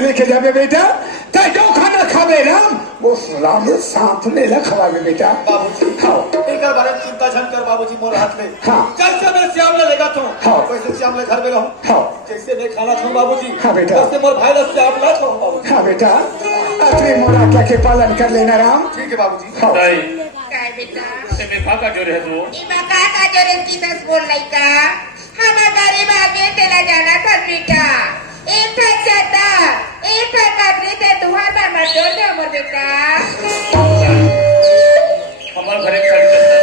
लेके जाबे बेटा ताई दो खाना खाबे राम वो राम साथ में ला खवाबे बेटा बाबूजी खाओ एकर बारे में चिंता छन कर बाबूजी मोर हाथ में हाँ। जैसे मैं श्याम ले लेगा तो हाँ। वैसे श्याम ले घर में रहूं हाँ। जैसे मैं खाना खाऊं बाबूजी हाँ बेटा। वैसे मोर भाई ला श्याम ला खाऊं बाबूजी हाँ बेटा अपने मोरा के पालन कर लेना राम ठीक है बाबूजी खाओ ताई काय बेटा तुम्ही काका जोरे है तो इमा काका जोरेन किसस बोललाई का हम गरीब आगे तेला जाना था बेटा एक था चाहता एक था काटने ते दुहार बार मत जोड़ दे अमर बेटा हमारे घर एक साड़ी चलता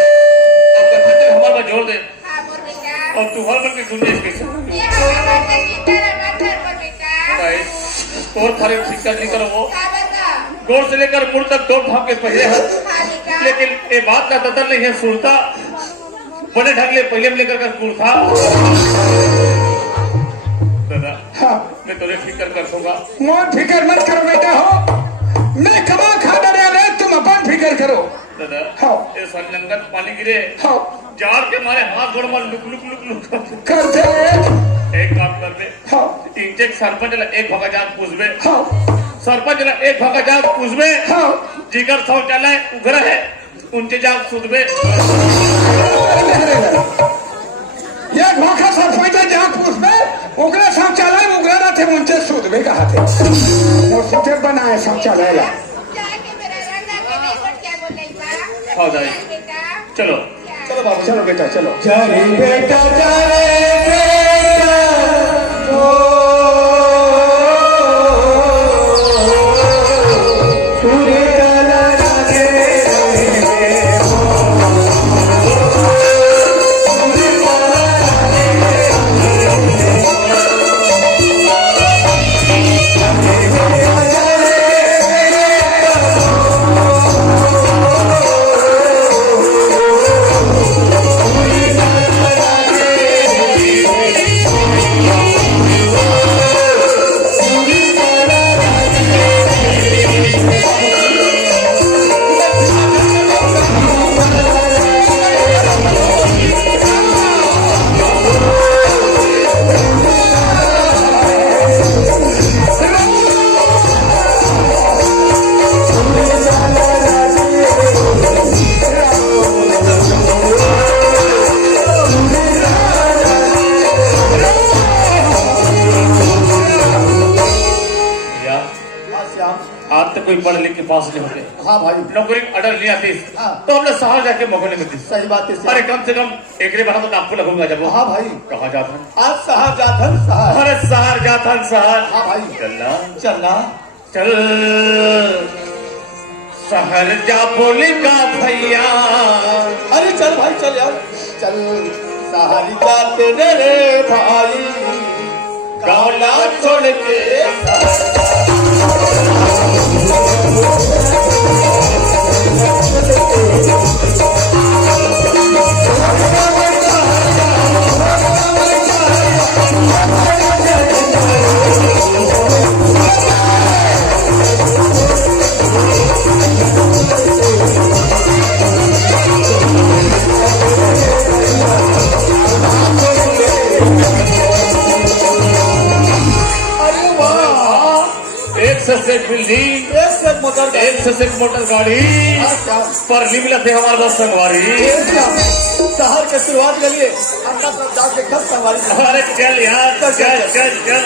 आपका खतर हमारे पर जोड़ दे हाँ बोल बेटा और तुम्हारे मन की गुंजाइश कैसे ये हमारा मत कितना मत बोल बेटा ताई और थारे शिक्षा नहीं करो वो हाँ बता गोर से लेकर मुड़ तक दो भाग के पहले है हाँ बेटा लेकिन ये बात का ततर नहीं है सुरता बड़े ढंगले पहले में लेकर कर था दादा हाँ मैं तुझे फिक्र कर दूंगा मोर फिकर मत करो बेटा हो मैं कमा खा डरे रहे तुम अपन फिकर करो दादा हाँ। ये संलंगन पानी गिरे हाँ जार के मारे हाथ गोड़ मार लुक लुक लुक लुक करते एक काम कर बे हाँ इंजेक सरपंच ला एक भागा जान पूछबे हाँ सरपंच ला एक भागा जान पूछबे हाँ जिगर शौचालय उघरा है उनके जान सुधबे ये भाखा सब पहले जहाँ पूछबे ओकरा शौचालय उगरा ना थे उनसे सूदबे कहा थे मोर सुते बनाए शौचालय ला जाके मेरा रंगा के नहीं बोल क्या बोललाई का हाँ दाई बेटा चलो चलो बाबूजी चलो बेटा चलो चले बेटा चले आज तक कोई पढ़ लिख के पास नहीं होते हाँ भाई नौकरी अडर नहीं आती हाँ। तो हम लोग शहर जाके मौका नहीं मिलती सही बात है अरे कम से कम एक बार तो आपको लगूंगा जब हाँ भाई कहा जाता आज शहर जाधन शहर अरे शहर जाता शहर हाँ भाई चलना चलना चल शहर जा बोली का भैया अरे चल भाई चल यार चल शहर जाते रे भाई गावला छोड़ के बिल्डिंग एक से मोटर गाड़ी पर निमला थे हमारे बस संगवारी शहर के शुरुआत के लिए अपना सब जाके घर संभाली अरे चल यार चल चल चल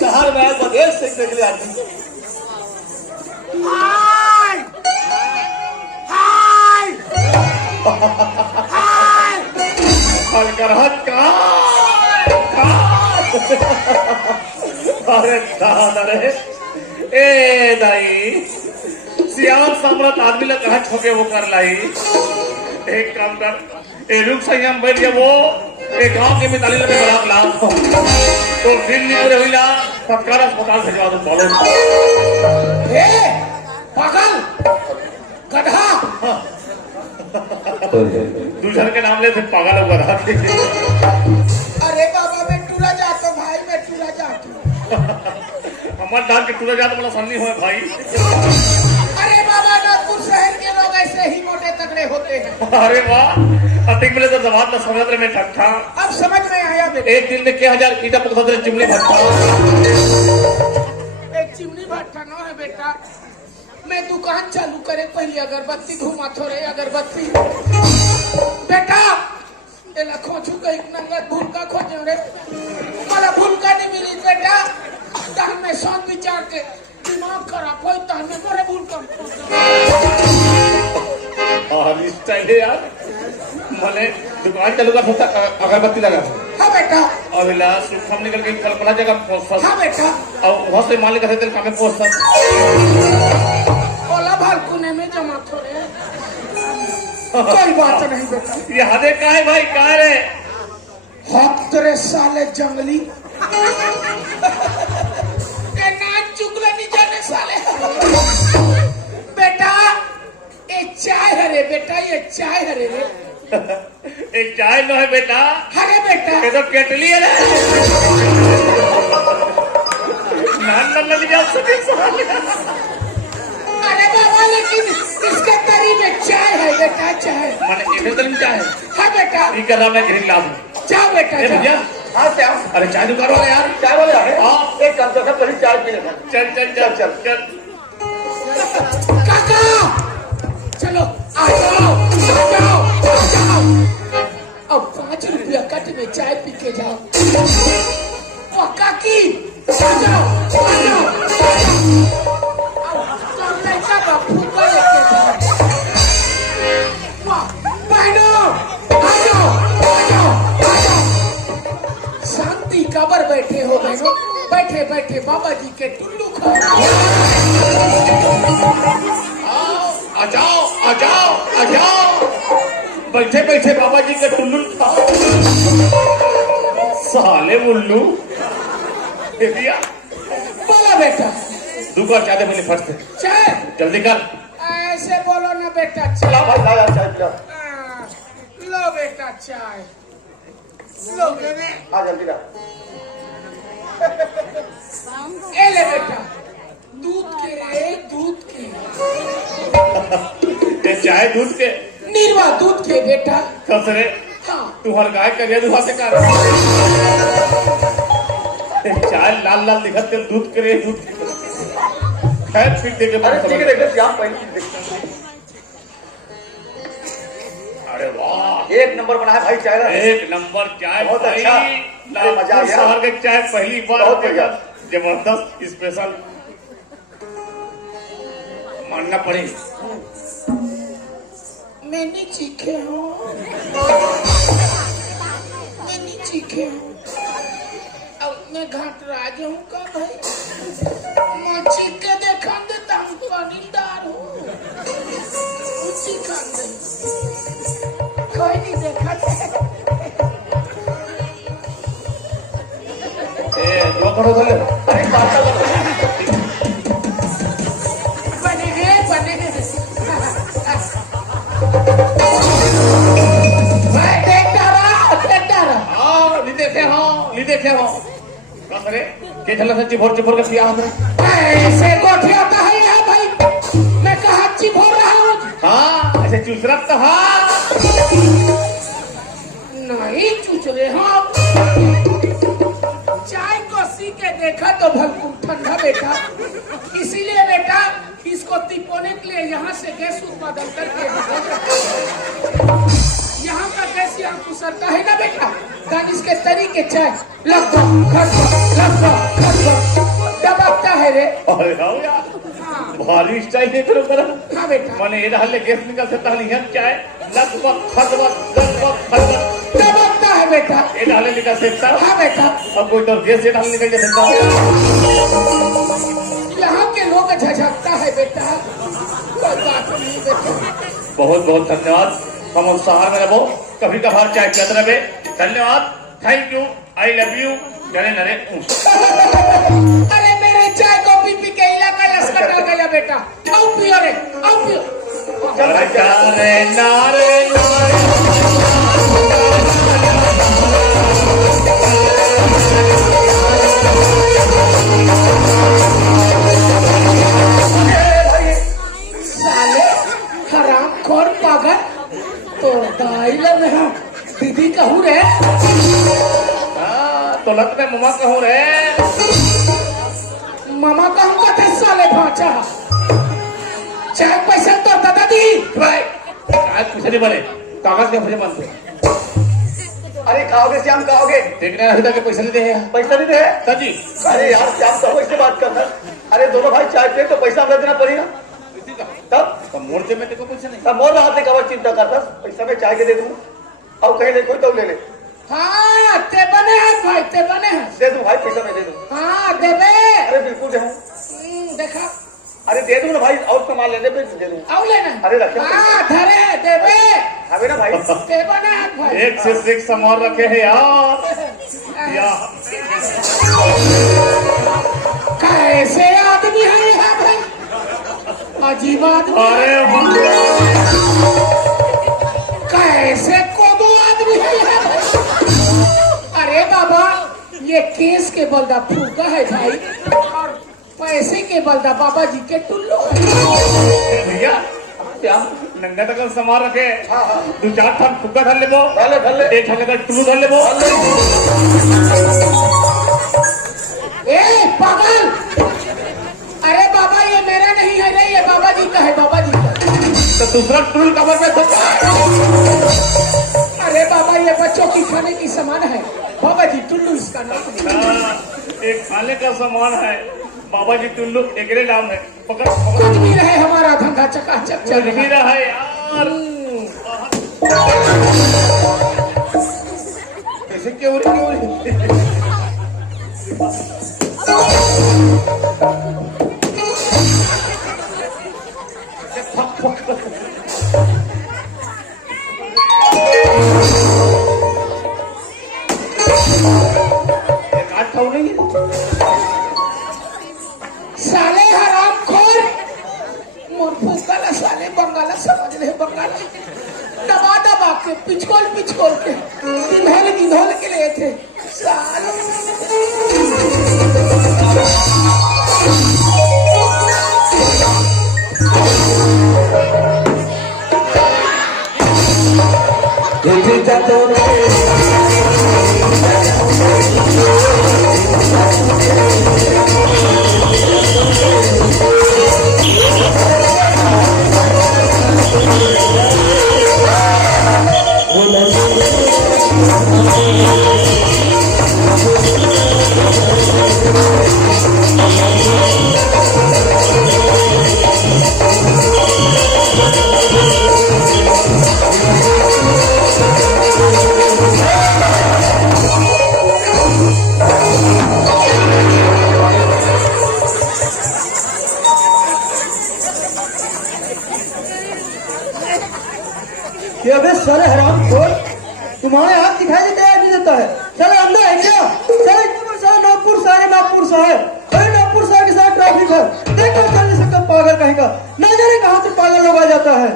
शहर में बदेश सीखने के लिए आते हैं अरे दादा रे ए दाई सियावर सम्राट आदमी ला कहा छोके वो कर लाई एक काम कर ए रुक संयम बैठ वो एक गांव के मिताली में बरात ला तो दिन निकले हुई ला तत्काल अस्पताल भेजवा दो बोलो ए पागल गधा दूसरे के नाम ले से पागल हो गया अरे बाबा मैं टूरा जाता भाई मैं टूरा जाता हमारे दान के टूटा जाता मतलब सामने हुए भाई अरे बाबा नागपुर शहर के लोग ऐसे ही मोटे तगड़े होते हैं अरे वाह अतिक मिले तो जवाब न समुद्र में ठट्ठा अब समझ में आया बेटा एक दिन में क्या 1000 ईटा पकड़ा दे चिमनी भट्टा एक चिमनी भट्टा न है बेटा मैं दुकान चालू करे पहले अगरबत्ती घुमा थोड़े अगरबत्ती बेटा एला खोजू का एक नंगत भूलका खोजे रे मला भूलका नहीं मिली बेटा तहन में सोच विचार के दिमाग खराब होई तहन में मोरे भूलका और इस टाइम यार मैंने दुकान चालू कर सकता अगरबत्ती लगा हाँ बेटा और लास्ट हम निकल के कल्पना जगह हाँ बेटा और वहां से मालिक कहते दिल कामे पहुंचता ओला भालकुने में जमा थोड़े कोई बात नहीं बेटा ये हदे का है भाई का रे हक तेरे साले जंगली ए नाच चुगला नहीं जाने साले बेटा ये चाय है रे बेटा ये चाय है रे एक चाय नो है बेटा अरे बेटा ये तो केटली है रे नान नान लग जा सके साले अरे बाबा लेकिन इसके तरी में चाय है बेटा चाय माने इधर तक चाय है हाँ बेटा ये कर रहा मैं ग्रीन लाभ जाओ बेटा ए भैया हाँ क्या अरे चाय दुकान वाला यार चाय वाले आ रहे हाँ एक काम तो पहले चाय पी लेना चल चल चल चल चल काका चलो आ जाओ आ जाओ आ जाओ अब 5 रुपया कट में चाय पी के जाओ ओ काकी आ जाओ आ जाओ अब लड़का बापू को लेके जाओ वाह बहनों आ जाओ आ जाओ आ जाओ शांति कबर बैठे हो बहनों बैठे बैठे बाबा जी के टुल्लू खाओ आ जाओ आ जाओ आ जाओ बैठे बैठे बाबा जी का टुल्लू खाओ साले मुल्लू दिया बोला बेटा दुकान चाय दे मैंने फट से चाय जल्दी कर ऐसे बोलो ना बेटा चाय ला भाई लाया चाय पिला लो बेटा चाय लो हाँ जल्दी ला ए ले बेटा दूध के रे दूध के ये चाय दूध के निर्वा दूध के बेटा कसरे हाँ तू हर गाय कर दिया दुहा से कर चाय लाल लाल दिखत तेल दूध के रे दूध के खैर फिर देखे अरे ठीक है देखो यहाँ पहली चीज देखते अरे वाह एक नंबर बना है भाई चाय ना एक नंबर चाय बहुत भाई। अच्छा। लाल मजा आ गया। शहर के चाय पहली बार बहुत बढ़िया। जबरदस्त स्पेशल मानना पड़ेगा मैंने चीखे हो मैंने चीखे हो अब मैं घाट राज हूँ का भाई मैं चीख के देखा देता हूँ तो अनिलदार हूँ खान दे कोई नहीं देखा जो करो तो ले अरे बात बने हैं भाई देखता रहा हाँ नहीं देखे हो कसरे के चला से चिभोर के पिया हमें ऐसे गोठी होता है यहाँ भाई मैं कहा चिभोर रहा हूँ हाँ ऐसे चूस रहा तो हाँ नहीं चूस रहे हो चाय को सी के देखा तो भलकुम ठंडा बेटा इसीलिए बेटा इसको तिपोने के लिए यहाँ से गैस उत्पादन करके यहाँ का गैस यहाँ कुसरता है ना बेटा दान इसके तरीके चाय लगभग दबाता है रे अरे हाँ यार भारी स्टाइल है करो करो हाँ बेटा माने ये हल्ले गैस निकल से ताली है चाय लगभग दबाता है बेटा ये हल्ले निकल से हाँ बेटा अब कोई तो गैस ये हल्ले निकल जाता यहाँ के लोग झझकता है बेटा कोई बात नहीं बेटा बहुत बहुत धन्यवाद हम शहर में रहो कभी कभार चाय पियत रहे धन्यवाद, thank you, I love you, जरे नरे अरे मेरे चाय कॉफी पी के इलाका लश्कर लग गया बेटा। आओ पियो रे, आओ पियो। नारे नारे साले हराम खोर पागल तो दाइला में हम दीदी कहूँ रे। तो लगता है ममा कहूँ रे। मामा कहूँ का थे साले भाचा। चाय पैसा तो दादा दी भाई आज कुछ नहीं बने, कागज के मुझे मानते। अरे कहोगे श्याम कहोगे? देखना है अभी तक पैसा नहीं दे हैं। पैसा नहीं दे? सर जी अरे यार श्याम तो वैसे बात करना। अरे दोनों भाई चाय पिए तो पैसा हमें देना पड़ेगा तब। मोर्चे में देखो पैसा नहीं। तब मोर हाथ से कवर चिंता करता, पैसा मैं चाय के दे दूंगा और कहीं नहीं कोई तो ले ले। हाँ ते बने हैं भाई, ते बने हैं। दे दूं भाई, पैसा मैं दे दूं। हाँ देवे। अरे बिल्कुल दे। देखा अरे दे दूं ना भाई, और सामान लेने पे दे दूं। आओ लेना। अरे रखे हाँ धरे देवे। अबे ना भाई ते बने हैं भाई। एक से एक सामान रखे हैं यार। कैसे आदमी है यह भाई, अजीब आदमी। अरे कैसे कोदो आदमी है यह भाई। अरे बाबा ये केस के बलदा फूका है भाई, और पैसे के बलदा बाबा जी के टुल्लू है। भैया क्या नंगा तक सामान रखे। हाँ हाँ दो चार थान फुक्का धर लेबो, भले एक थान का टुल्लू धर लेबो। ए पागल, अरे बाबा ये मेरा नहीं है रे, ये बाबा जी का है, बाबा जी का। तो दूसरा टुल कमर में धो। अरे बाबा ये बच्चों की खाने की सामान है, बाबा जी टुल्लू इसका नाम है। एक खाने का सामान है, बाबा जी टुल्लू एकरे नाम है। पकड़ कुछ भी रहे हमारा धंधा चकाचक चल भी रहा रहा है यार। ऐसे क्यों हो रही है? साले हराम खोर मुर्फू काला साले बंगाला समझ रहे, बंगाला दबा दबा के पिछोल के गिधोल के लिए थे साले। ये अबे साले हराम खोर, तुम्हारे हाथ दिखाई देता है नहीं देता है? चलो अंदर है क्या? चलो सारे नागपुर शहर, अरे नागपुर शहर के साथ ट्रैफिक है। देखो जल्दी से कब पागल कहेगा, न जाने कहाँ से पागल लोग आ जाता है।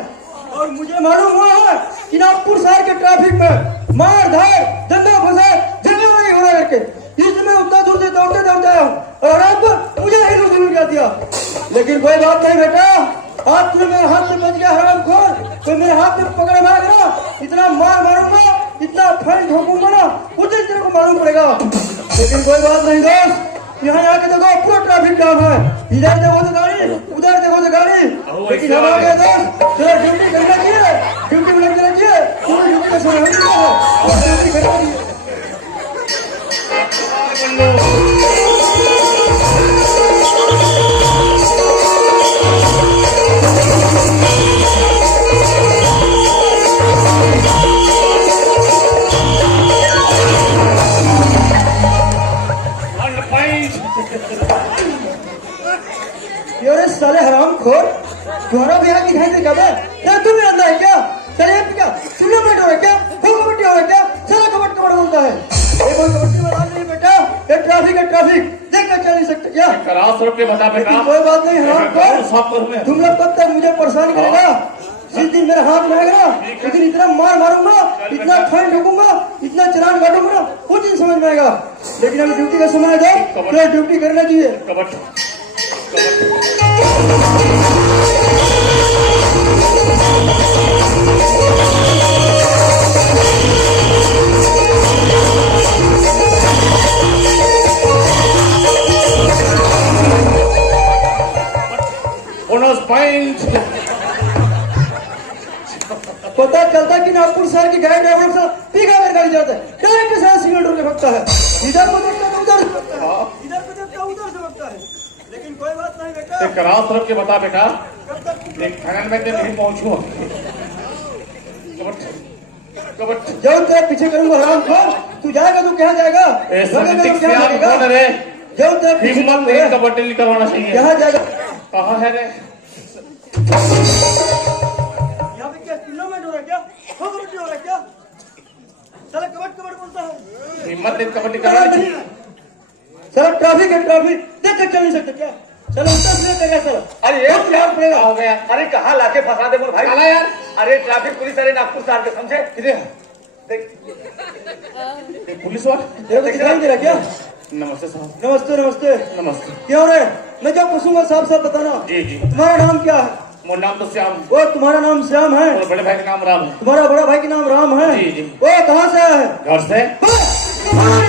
और मुझे मालूम हुआ है कि नागपुर शहर के ट्रैफिक में मार धार दंगा फसाद झगड़ामारी हो रहा करके, इसमें उतना दूर से दौड़ते आया हूँ और आपको मुझे ही दूर कर दिया। लेकिन कोई बात नहीं बेटा, आज तुमने मेरे हाथ से बच गया हराम खोर। तो मेरे हाथ में पकड़ मारेगा, इतना मार मारूंगा, इतना फल ठोकूंगा ना, उसे तेरे को मालूम पड़ेगा। लेकिन कोई बात नहीं दोस्त, यहाँ आके देखो पूरा ट्रैफिक जाम है, इधर देखो तो गाड़ी, उधर देखो तो गाड़ी। लेकिन हम आ गए दोस्त, चलो ड्यूटी करना चाहिए, ड्यूटी में लग जाना चाहिए, पूरी ड्यूटी का समय ड्यूटी करना चाहिए। ये साले हराम खोर, तुम्हारा भी यहाँ दिखाई देगा बे? क्या तुम अंदर है क्या? चलिए क्या सुनने बैठो है क्या? हो कबड्डी हो रहा है क्या? चलो कबड्डी ट्रैफिक देख कर चल नहीं सकते क्या? क्रॉस रोड के बता बेटा। लेकिन कोई बात नहीं, हराम खोर, साफ करूं मैं। तुम लोग कब तक मुझे परेशान करेगा? जिस दिन मेरा हाथ में आएगा लेकिन इतना मार मारूंगा, इतना फाइन ठोकूंगा, इतना चलान काटूंगा, कुछ दिन समझ में आएगा। लेकिन अभी ड्यूटी का समय है, तो ड्यूटी करना चाहिए। कबट बोनस पॉइंट। पता चलता कि नागपुर शहर की गाड़ी ड्राइवर से पीका कर गाड़ी चलाता है, डायरेक्ट सारा सिग्नल रोड के भगता है, इधर को देखता तो उधर से भगता है, इधर को देखता उधर से भगता है। लेकिन कोई बात नहीं बेटा, क्रॉस रोड के बता बेटा। कब तक एक खनन में नहीं पहुंचू। कबट कबट जब तेरे पीछे करूंगा हराम खोर, तू जाएगा तो क्या जाएगा? संगीत से आप कौन रे? जब तेरे पीछे हिम्मत नहीं कबड्डी नहीं करवाना चाहिए। कहाँ जाएगा? कहाँ है रे? यहाँ पे क्या किलोमीटर हो रहा है क्या? कबड्डी हो रहा है क्या? साला कबड्डी कबड्डी बोलता है। हिम्मत नहीं कबड्डी करवानी चाहिए। साला ट्रैफिक है, ट्रैफिक देख कर चल नहीं सकते क्या? चलो उत्तर से करेगा सर। अरे ये क्या पड़ेगा हो गया? अरे कहाँ लाके फंसा दे बोल भाई। चला यार। अरे ट्रैफिक पुलिस, अरे नागपुर शहर के समझे किधर? देख ये पुलिस वाला। तेरे को दिखाई दे रहा क्या? नमस्ते साहब। नमस्ते नमस्ते। नमस्ते। क्यों रे? मैं जब पूछूंगा साफ साफ बताना। जी जी। तुम्हारा नाम क्या है? मोर नाम तो श्याम। वो तुम्हारा नाम श्याम है, और बड़े भाई का नाम राम है। तुम्हारा बड़ा भाई का नाम राम है। जी, जी। वो कहाँ से आया है? घर से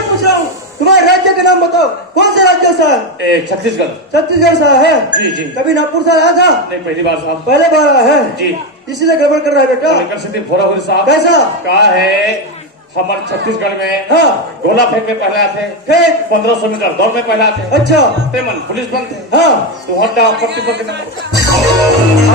पूछ रहा हूँ, तुम्हारे राज्य का नाम बताओ, कौन से राज्य से आया है? छत्तीसगढ़। छत्तीसगढ़ से आया है। जी जी। कभी नागपुर से आया था? नहीं पहली बार साहब। पहले बार आया है जी। इसीलिए गड़बड़ कर रहा है बेटा। लेकर सिद्धि भोरा हुई साहब। कैसा? कहा है हमारे छत्तीसगढ़ में हाँ गोला फेंक में पहले आते, ठीक। 1500 मीटर दौड़ में पहले आते, अच्छा तेमन पुलिस बन थे। हाँ, तो हड्डा पट्टी पर के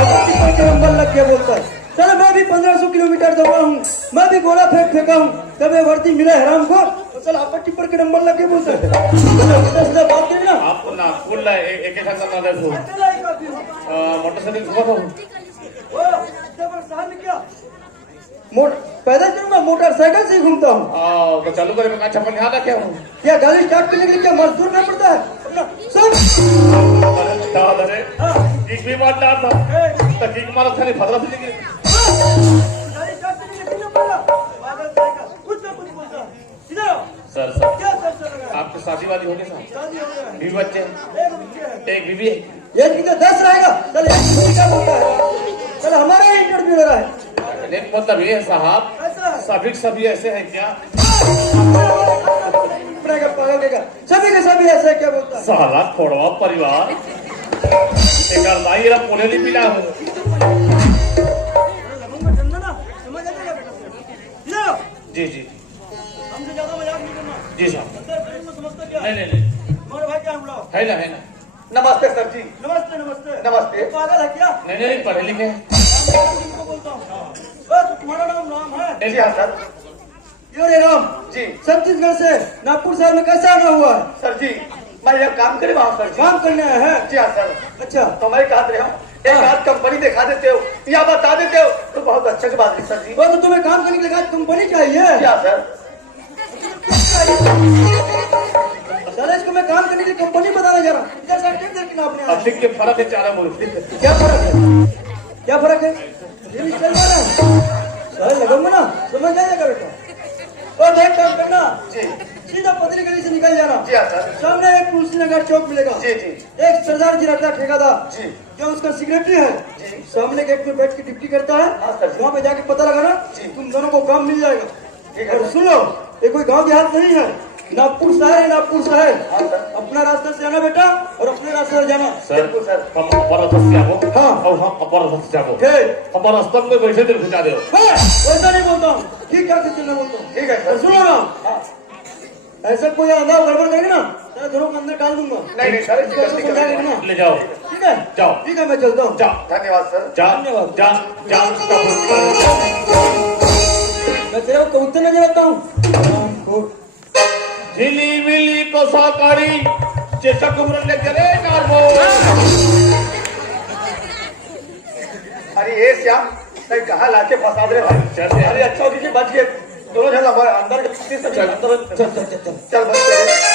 आपत्ति पर के नंबर लग गया बोलता है। चलो मैं भी 1500 किलोमीटर दौड़ा हूँ, मैं भी गोला फेंका हूँ, तब वर्दी मिला हराम को, तो चल आपत्ति पर के नंबर लग गया बोलता है। चलो सीधा बात करें ना। आपको ना फुल एक एक साथ करना है। अकेला ही काफी हो। मोटरसाइकिल सुबह को वो, इतना बड़ा शहर में क्या? पैदल चलूंगा, मोटरसाइकिल से ही घूमता हूँ। तो चालू करे मैं चप्पल यहाँ रखे हूँ। क्या गाड़ी स्टार्ट करने के लिए क्या मजदूर नहीं पड़ता है? अपना सब अरे हाँ, किक भी मार डाल था तो किक मारा था नहीं फदरा से निकले। गाड़ी स्टार्ट करने के लिए क्यों पड़ा? पागल साइकिल, कुछ ना कुछ बोलता है। सीधा आओ। सर सर क्या सर चल रहा है? आपकी शादी वादी हो गई साहब? शादी हो गया है। बीवी बच्चे हैं? एक बच्चे है। एक बीवी है। ये कितना 10 रहेगा? चल एक बच्चे का बोलता है। चल हमारा ही इंटरव्यू हो रहा है। एक मतलब ये है साहब, ऐसा है। सभी सभी ऐसे हैं क्या? पागल देगा, सभी के सभी ऐसे क्या बोलता है? साला खोड़वा परिवार एक अर्दाई रहा पोले नहीं पिला हूँ। लगूंगा ठंडा ना, समझ आ जाएगा बेटा। सीधा आओ। जी जी हमसे ज्यादा मजाक नहीं करना। जी साहब। अंदर प्रेम में समझता क्या? नहीं नहीं नहीं तुम्हारे भाई क्या बुलाओ? है ना है ना। नमस्ते सर जी। नमस्ते नमस्ते। नमस्ते। पागल है क्या? नहीं नहीं पढ़े लिखे हैं। तुमको बोलता हूँ। बस तुम्हारा नाम राम है? जी हाँ सर। क्यों रे राम? जी छत्तीसगढ़ से नागपुर शहर में कैसे आना हुआ है? सर जी, मैं यह काम करे वहाँ सर जी। काम करने आया है? जी हाँ सर। अच्छा, तो मैं कहा रहा हूँ, एक हाँ। आध कंपनी दिखा देते हो या बता देते हो तो बहुत अच्छा की बात है सर जी। वो तो तुम्हें काम करने के लिए कंपनी चाहिए। जी हाँ सर। चलो इसको मैं काम करने के लिए कंपनी बताने जा रहा हूँ। इधर सर्टिफिकेट देख के आपने अधिक के फर्क है चारा मुर्गी। क्या फर्क है? क्या फर्क है? ये भी चल रहा है। सर लगूंगा ना, समझ जाएगा बेटा। और देख काम करना, जी सीधा पतली गली से निकल जाना। जी हाँ सर। सामने एक तुलसी नगर चौक मिलेगा। जी जी एक सरदार जी रहता है ठेकेदार, जी जो उसका सेक्रेटरी है, जी। सामने गेट में बैठ के ड्यूटी करता है। हाँ सर जी। वहाँ पे जाके पता लगाना, जी। तुम दोनों को काम मिल जाएगा। ठीक है और सर। सुन लो, ये कोई गांव देहात नहीं है, नागपुर शहर है, नागपुर शहर। हाँ सर। अपना रास्ते से आना बेटा, और अपने रास्ते से जाना। सर बिल्कुल सर। हम अपर से जाबो। हाँ। और हम अपर से जाबो। ठीक, हमारा स्तंभ में बैठे दिल खिंचा दो। वैसा नहीं बोलता हूँ, ठीक ठाक से चलना बोलता हूँ। ठीक है सर। और सुनो ना, हाँ। ऐसा कोई अंदाज गड़बड़ करेगा ना, तेरे दोनों को अंदर डाल दूंगा। नहीं नहीं सर, इसको ऐसे जल्दी समझा करिए। देना। ले जाओ ठीक है? जाओ। ठीक है, मैं चलता हूँ। जाओ धन्यवाद सर। जा धन्यवाद। जा जा मैं तेरे को कबूतर नजर आता हूँ। झिली मिली को साकारी चेचक उम्र ले चले नारबो। अरे ये श्याम, मैं कहाँ लाके फंसा दे भाई। कैसे? अरे अच्छा होगी कि बच गए दोनों जन अंदर चल चल बच गए।